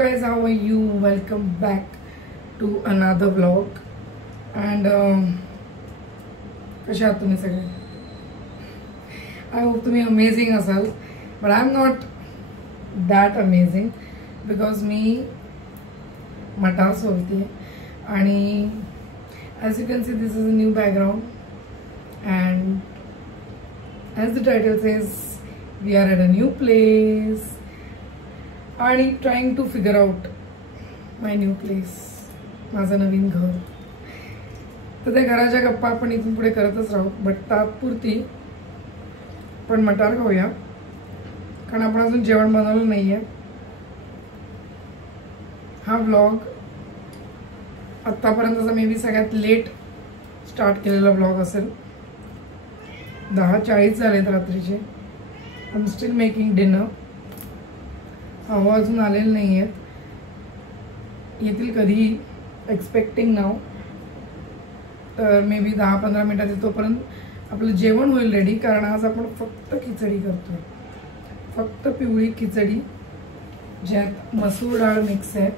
guys, how are you? Welcome back to another vlog. And कशा आहात तुम्ही सगळे? I hope तुम्ही amazing असाल, but I'm not that amazing because मी मटार सोलते आणि as you can see this is a new background and as the title says we are at a new place and trying to figure out my new place, माझं नवीन घर. तर त्या घराच्या गप्पा आपण इथून पुढे करतच राहू, बट तात्पुरती पण मटार खाऊया कारण आपण अजून जेवण बनवलं नाहीये. हा व्लॉग आतापर्यंतचा मे बी सगळ्यात लेट स्टार्ट केलेला व्लॉग असेल. 10:40 झालेत रात्रीचे. I am still making dinner. हवा अजून आलेले नाही आहेत, येतील कधी, एक्सपेक्टिंग नाव. तर मे बी 10-15 मिनिटात तोपर्यंत आपलं जेवण होईल रेडी. कारण आज आपण फक्त खिचडी करतोय, फक्त पिवळी खिचडी ज्यात मसूर डाळ मिक्स आहे,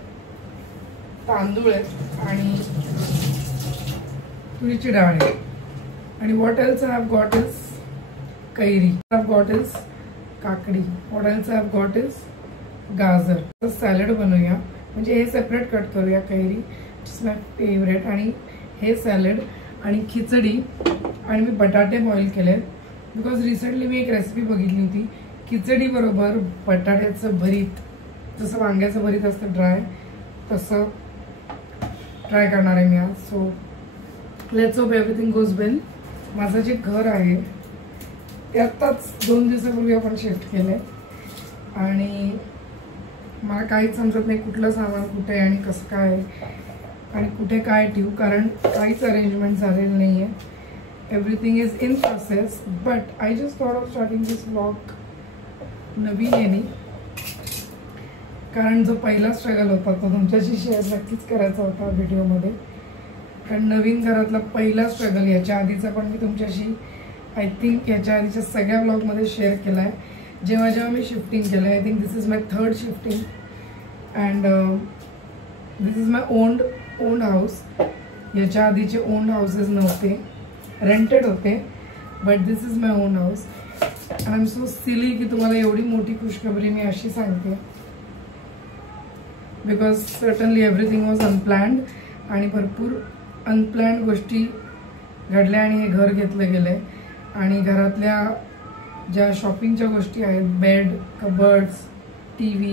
तांदूळ आहेत आणि तुरीची डाळ आहे. आणि what else I have got is कैरी, आय हॅव गॉट इज काकडी, what else I have got is गाजर. तर सॅलड बनवूया, म्हणजे हे सेपरेट कट करूया. कैरी इट्स माय फेवरेट. आणि हे सॅलड आणि खिचडी. आणि मी बटाटे बॉईल केले बिकॉज रिसेंटली मी एक रेसिपी बघितली होती खिचडी बरोबर बटाट्याचं भरीत, जसं वांग्याचं भरीत असतं ड्राय, तसं ट्राय करणार आहे मी आज. So let's hope everything goes well. माझं जे घर आहे ते आत्ताच 2 दिवसापूर्वी आपण शिफ्ट केलंय आणि मला काहीच समजत नाही कुठलं सामान कुठे आणि कसं काय आणि कुठे काय ठेवू, कारण काहीच अरेंजमेंट झालेलं नाही आहे. Everything is in process. But I just thought of starting this vlog नवीन येणे, कारण जो पहिला स्ट्रगल होता तो तुमच्याशी शेअर नक्कीच करायचा होता व्हिडिओमध्ये. कारण नवीन घरातला पहिला स्ट्रगल, याच्या आधीचा पण मी तुमच्याशी आय थिंक याच्या आधीच्या सगळ्या व्लॉगमध्ये शेअर केला आहे. जेव्हा मी शिफ्टिंग केलं, I think this is my 3rd shifting and this is my owned house. याच्या आधीचे ओन्ड हाऊसेस नव्हते, रेंटेड होते, but this is my on house. I am so silly की तुम्हाला एवढी मोठी खुशखबरी मी अशी सांगते because certainly everything was unplanned आणि भरपूर अनप्लॅन्ड गोष्टी घडल्या आणि हे घर घेतलं गेलं आहे. आणि घरातल्या ज्या शॉपिंगच्या गोष्टी आहेत, बेड, कबर्ड्स, TV,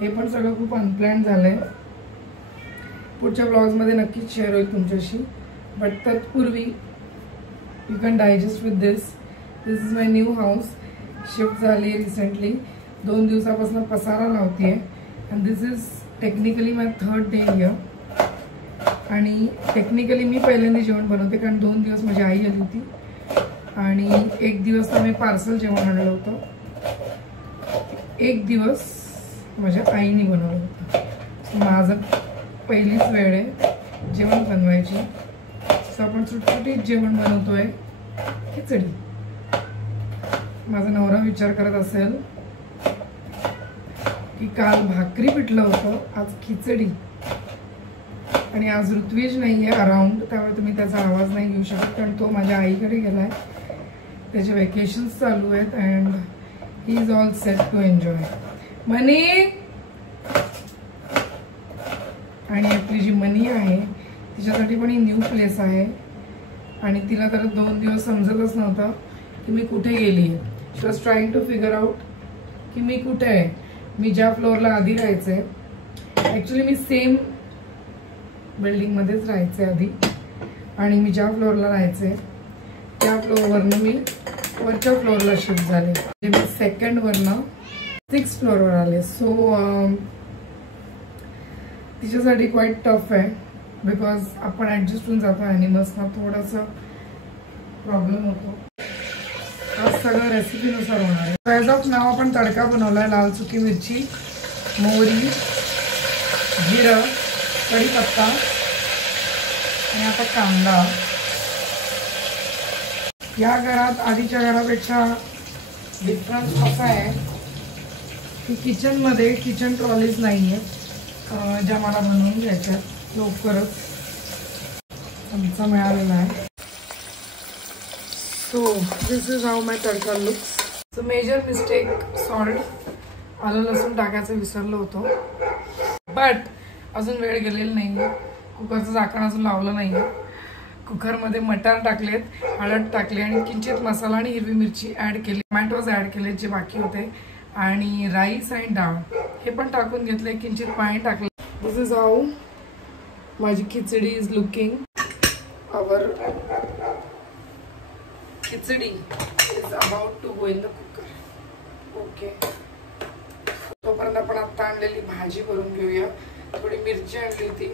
हे पण सगळं खूप अनप्लॅन्ड झालं आहे. पुढच्या ब्लॉग्समध्ये नक्कीच शेअर होईल तुमच्याशी. बट तत्पूर्वी you can digest with this. This is my new house. Shift झाली रिसेंटली, 2 दिवसापासून पसारा लावते आहे. And this is technically my 3rd day here. आणि टेक्निकली मी पहिल्यांदा जेवण बनवते कारण 2 दिवस माझी आई आली होती आणि 1 दिवस तर मी पार्सल जेवण आणलं होतं, 1 दिवस माझ्या आईने बनवलं होतं. माझं पहिलीच वेळ आहे जेवण बनवायची. सो आपण सुटसुटीत जेवण बनवतोय, खिचडी. माझा नवरा विचार करत असेल की काल भाकरी पिठलं होतं, आज खिचडी. आणि आज ऋत्विज नाही आहे अराउंड, त्यामुळे तुम्ही त्याचा आवाज नाही घेऊ शकत कारण तो माझ्या आईकडे गेला आहे. त्याचे वेकेशन्स चालू आहेत and he is all set to enjoy. Money. आणि आपली जी मनी आहे तिच्यासाठी पण ही न्यू प्लेस आहे आणि तिला तर 2 दिवस समजतच नव्हतं की मी कुठे गेली आहे. She was trying to figure out की मी कुठे आहे. मी ज्या फ्लोअरला आधी राहायचे, ॲक्च्युली मी सेम बिल्डिंगमध्येच राहायचे आधी, आणि मी ज्या फ्लोअरला राहायचे त्या फ्लोअरवरनं मी वरच्या फ्लोअरला शिफ्ट झाले. म्हणजे मी 2nd वरनं 6th फ्लोअरवर आले. सो तिच्यासाठी क्वाईट टफ आहे बिकॉज आपण ॲडजस्ट होऊन जातो. ॲनिमल्सना थोडंसं प्रॉब्लेम होतो. आज सगळं रेसिपीनुसार होणार आहे. ॲज ऑफ नाव आपण तडका बनवला आहे. लाल सुकी मिरची, मोहरी, जिरं, कढीपत्ता आणि आता कांदा. या घरात आधीच्या घरापेक्षा डिफरन्स असा आहे की किचनमध्ये किचन ट्रॉलीज नाही आहे ज्या मला बनवून घ्यायच्या लवकरच आमचा मिळालेला आहे. So this is how my tadka looks. So major mistake salt, आलं लसूण टाकायचं विसरलो होतो, बट अजून वेळ गेलेला नाही आहे. कुकरचं झाकण अजून लावलं नाही आहे. कुकरमध्ये मटार टाकलेत, हळद टाकली आणि किंचित मसाला आणि हिरवी मिरची ॲड केली, टोमॅटोज ॲड केले जे बाकी होते, आणि राईस आणि डाळ हे पण टाकून घेतले, किंचित पाणी टाकले. दिस इज हाऊ माझी khichdi is looking. Our khichdi is about to go in the cooker. Okay, तोपर्यंत आपण आता आणलेली भाजी भरून घेऊया. थोडी मिरची आणली होती,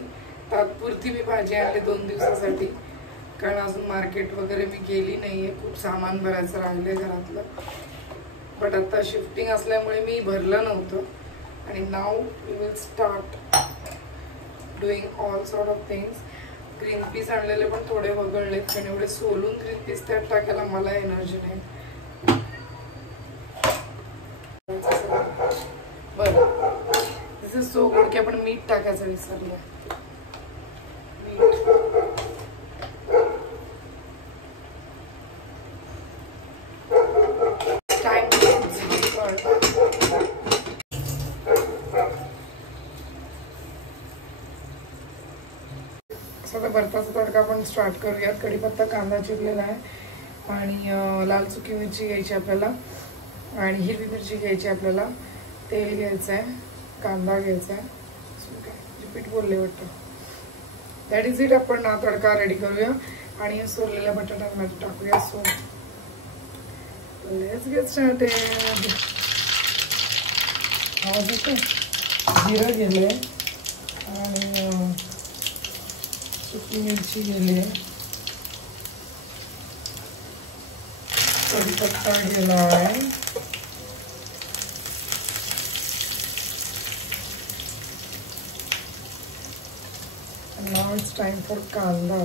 तात्पुरती मी भाजी आणली 2 दिवसासाठी, कारण अजून मार्केट वगैरे मी गेली नाही आहे. खूप सामान भरायचं राहिलं आहे घरातलं, बट आता शिफ्टिंग असल्यामुळे मी भरलं नव्हतं. आणि now we will start doing all sort of things. Green peas आणलेले पण थोडे वगळलेत, पण एवढे सोलून ग्रीन पीस त्यात टाकायला मला एनर्जी नाही. बरं, दिस इज सो गुड की आपण मीठ टाकायचं विसरलो. मीठ आता भरताचा तडका आपण स्टार्ट करूयात. कढीपत्ता, कांदा चिरलेला आहे आणि लाल सुकी मिरची घ्यायची आपल्याला आणि हिरवी मिरची घ्यायची आपल्याला. तेल घ्यायचं आहे, कांदा घ्यायचा आहे, पीठ बोलले वाटतं. That is it. आपण तडका रेडी करूया आणि सोललेल्या बटाट्यांमध्ये टाकूया. So let's get started. आवाज येतो. जिरं गेले आणि सुकी मिरची गेली, कढीपत्ता गेला आहे, नाव इट्स टाइम फॉर कांदा.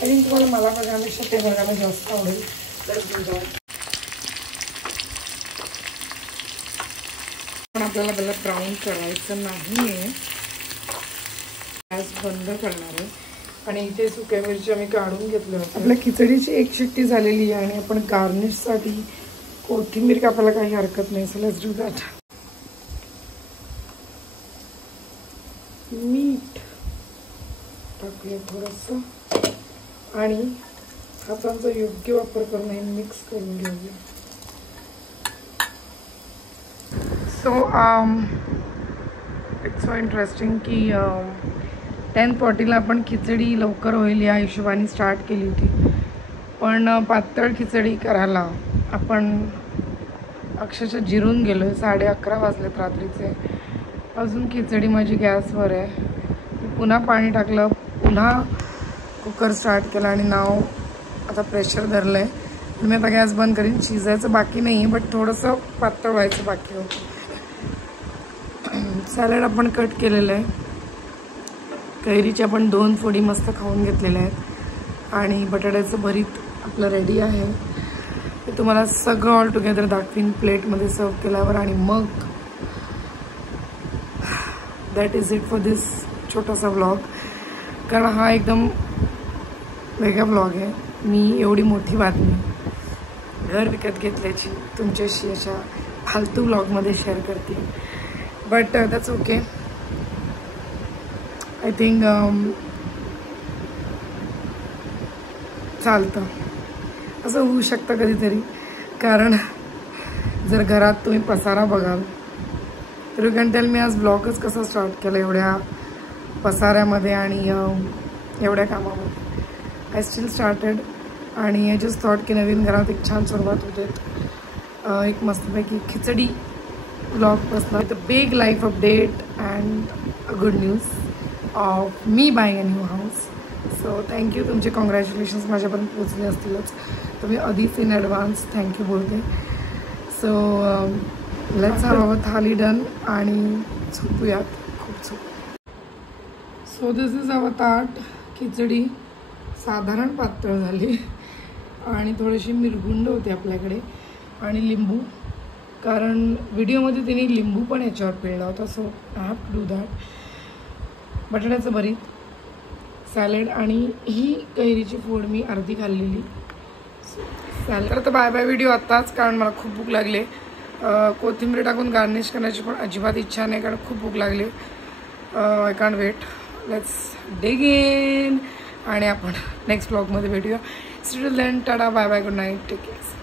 आय थिंक तुम्हाला मला बघण्यापेक्षा ते बघायला जास्त आवडेल. पण आपल्याला त्याला ब्राऊन करायचं नाही आहे. गॅस बंद करणार आहे आणि इथे सुक्या मिरची आम्ही काढून घेतल्या होत्या. आपल्या खिचडीची 1 शिट्टी झालेली आहे आणि आपण गार्निशसाठी कोथिंबीर कापायला काही हरकत नाही. So let's do that. मीठ टाकूया थोडंसं आणि हातांचा योग्य वापर करून हे मिक्स करून घेऊया. सो इट्स सो इंटरेस्टिंग की 10:40ला आपण खिचडी लवकर होईल या हिशोबाने स्टार्ट केली होती, पण पातळ खिचडी करायला आपण अक्षरशः जिरून गेलो आहे. 11:30 वाजलेत रात्रीचे. अजून खिचडी माझी गॅसवर आहे. मी पुन्हा पाणी टाकलं, पुन्हा कुकर स्टार्ट केला आणि नाव आता प्रेशर धरलं आहे. मी आता गॅस बंद करीन. शिजायचं बाकी नाही आहे, बट थोडंसं पातळ व्हायचं बाकी होतं. सॅलड आपण कट केलेलं आहे. कैरीच्या आपण 2 फोडी मस्त खाऊन घेतलेल्या आहेत आणि बटाट्याचं भरीत आपलं रेडी आहे. ते तुम्हाला सगळं ऑल टुगेदर दाखवीन प्लेटमध्ये सर्व केल्यावर. आणि मग दॅट इज इट फॉर दिस छोटासा व्लॉग, कारण हा एकदम वेगळा व्लॉग आहे. मी एवढी मोठी बातमी घर विकत घेतल्याची तुमच्याशी अशा फालतू व्लॉगमध्ये शेअर करते, but that's okay. I think चालतं. असं होऊ शकतं कधीतरी, कारण जर घरात तुम्ही पसारा बघाल तर यू कॅन टेल मी आज ब्लॉगच कसा स्टार्ट केला एवढ्या पसाऱ्यामध्ये आणि एवढ्या कामामध्ये. आय स्टील स्टार्टेड आणि आय जस्ट थॉट की नवीन घरात एक छान सुरुवात होते. एक मस्तपैकी खिचडी ब्लॉग बसला with a big life update and a good news of me buying a new house. So thank you. तुमचे कॉंग्रॅच्युलेशन्स माझ्यापर्यंत पोचले असतीलच, तुम्ही आधीच इन ॲडव्हान्स थँक्यू बोलते. So let's have our thali done आणि झोपूयात. खूप झोप. सो दिस इज अवर ताट. खिचडी साधारण पातळ झाली आणि थोडीशी मिरगुंड होती आपल्याकडे. आणि लिंबू, कारण व्हिडिओमध्ये तिने लिंबू पण याच्यावर पिळला होता. So I have to do that. बटाट्याचं भरीत, सॅलड आणि ही कैरीची फोड मी अर्धी खाल्लेली. सॅलड तर बाय बाय व्हिडिओ आत्ताच, कारण मला खूप भूक लागली. कोथिंबीर टाकून गार्निश करण्याची पण अजिबात इच्छा नाही, कारण खूप भूक लागली. I can't wait. Let's dig in आणि आपण नेक्स्ट ब्लॉगमध्ये भेटूया. Still then tata bye bye good night take care.